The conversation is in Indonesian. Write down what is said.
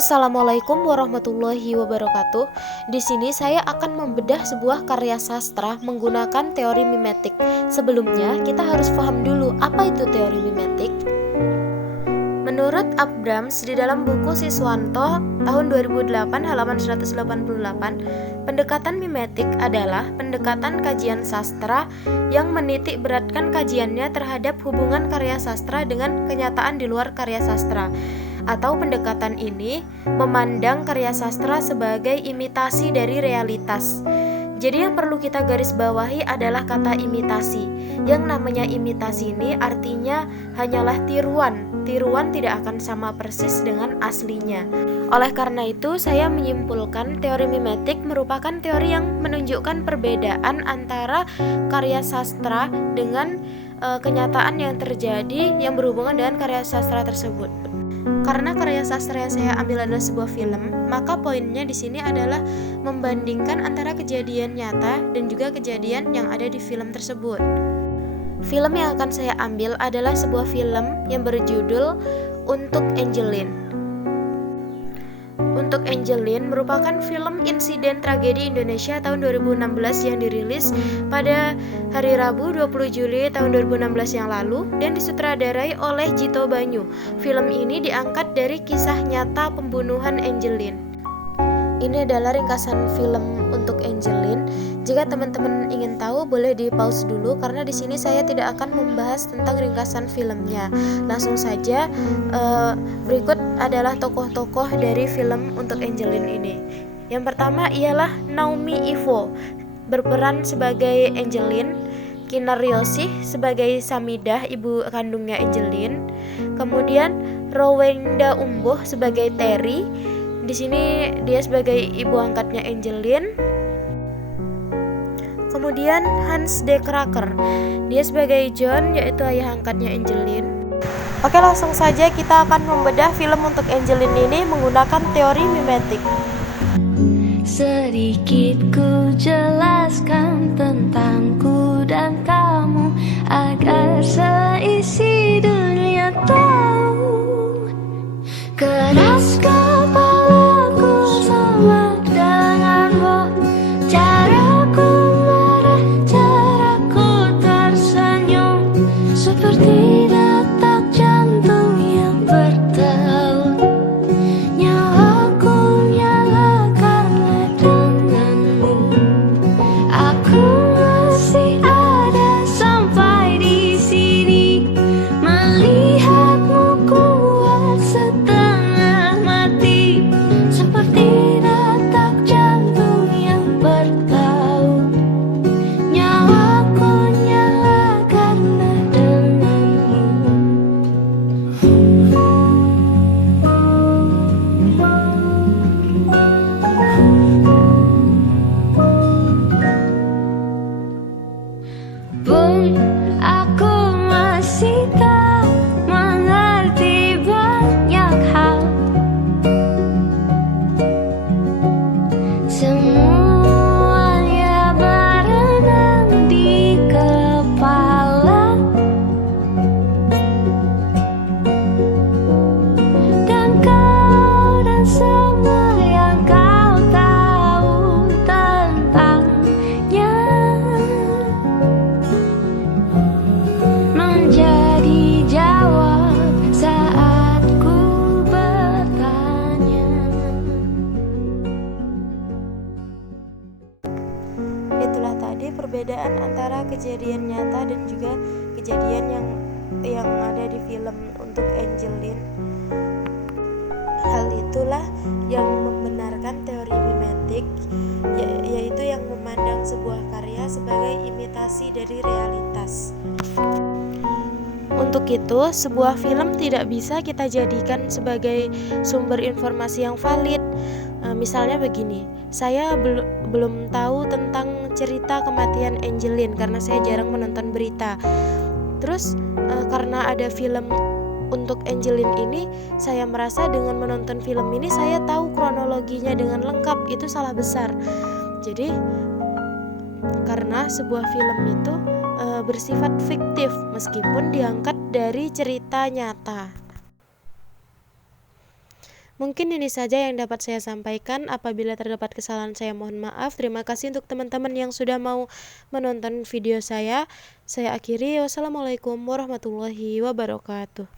Assalamualaikum warahmatullahi wabarakatuh. Di sini saya akan membedah sebuah karya sastra menggunakan teori mimetik. Sebelumnya, kita harus paham dulu apa itu teori mimetik. Menurut Abrams di dalam buku Siswanto tahun 2008 halaman 188, pendekatan mimetik adalah pendekatan kajian sastra yang menitik beratkan kajiannya terhadap hubungan karya sastra dengan kenyataan di luar karya sastra. Atau pendekatan ini memandang karya sastra sebagai imitasi dari realitas. Jadi yang perlu kita garis bawahi adalah kata imitasi. Yang namanya imitasi ini artinya hanyalah tiruan. Tiruan tidak akan sama persis dengan aslinya. Oleh karena itu, saya menyimpulkan teori mimetik merupakan teori yang menunjukkan perbedaan antara karya sastra dengan kenyataan yang terjadi yang berhubungan dengan karya sastra tersebut. Karena karya sastra yang saya ambil adalah sebuah film, maka poinnya di sini adalah membandingkan antara kejadian nyata dan juga kejadian yang ada di film tersebut. Film yang akan saya ambil adalah sebuah film yang berjudul Untuk Angeline. Untuk Angeline merupakan film insiden tragedi Indonesia tahun 2016 yang dirilis pada hari Rabu 20 Juli tahun 2016 yang lalu dan disutradarai oleh Jito Banyu. Film ini diangkat dari kisah nyata pembunuhan Angeline. Ini adalah ringkasan film Untuk Angeline. Jika teman-teman ingin tahu, boleh di pause dulu karena di sini saya tidak akan membahas tentang ringkasan filmnya. Langsung saja, berikut adalah tokoh-tokoh dari film Untuk Angeline ini. Yang pertama ialah Naomi Ivo berperan sebagai Angeline, Kinar Yosih sebagai Samidah, ibu kandungnya Angeline, kemudian Rowenda Umboh sebagai Terry. Di sini dia sebagai ibu angkatnya Angeline. Kemudian Hans de Kraker, dia sebagai John, yaitu ayah angkatnya Angeline. Oke, langsung saja kita akan membedah film Untuk Angeline ini menggunakan teori mimetik. Sedikit ku jelaskan tentangku dan kamu agar seisi dunia tahu. Keras kepalaku sama denganmu, caraku marah, caraku tersenyum, seperti detak jantung yang bertaut. Nyawaku nyala karena denganmu. Aku masih ada sampai di sini, melihatmu kuat setengah mati, seperti detak jantung yang bertaut. Nyawaku nyala karena denganmu. Pun aku masih tak mengerti banyak hal. Semuanya berenang di kepala, dan kau dan semua yang kau tahu tentangnya menjadi jawab saat ku bertanya. Itulah tadi perbedaan antara kejadian nyata dan juga kejadian yang ada di film Untuk Angeline. Hal itulah yang membenarkan teori mimetik, yaitu yang memandang sebuah karya sebagai imitasi dari realitas. Untuk itu, sebuah film tidak bisa kita jadikan sebagai sumber informasi yang valid. Misalnya begini, saya belum tahu tentang cerita kematian Angeline karena saya jarang menonton berita. Terus karena ada film Untuk Angeline ini, saya merasa dengan menonton film ini saya tahu kronologinya dengan lengkap. Itu salah besar. Jadi karena sebuah film itu bersifat fiktif meskipun diangkat dari cerita nyata. Mungkin ini saja yang dapat saya sampaikan. Apabila terdapat kesalahan, saya mohon maaf. Terima kasih untuk teman-teman yang sudah mau menonton video saya. Saya akhiri. Wassalamualaikum warahmatullahi wabarakatuh.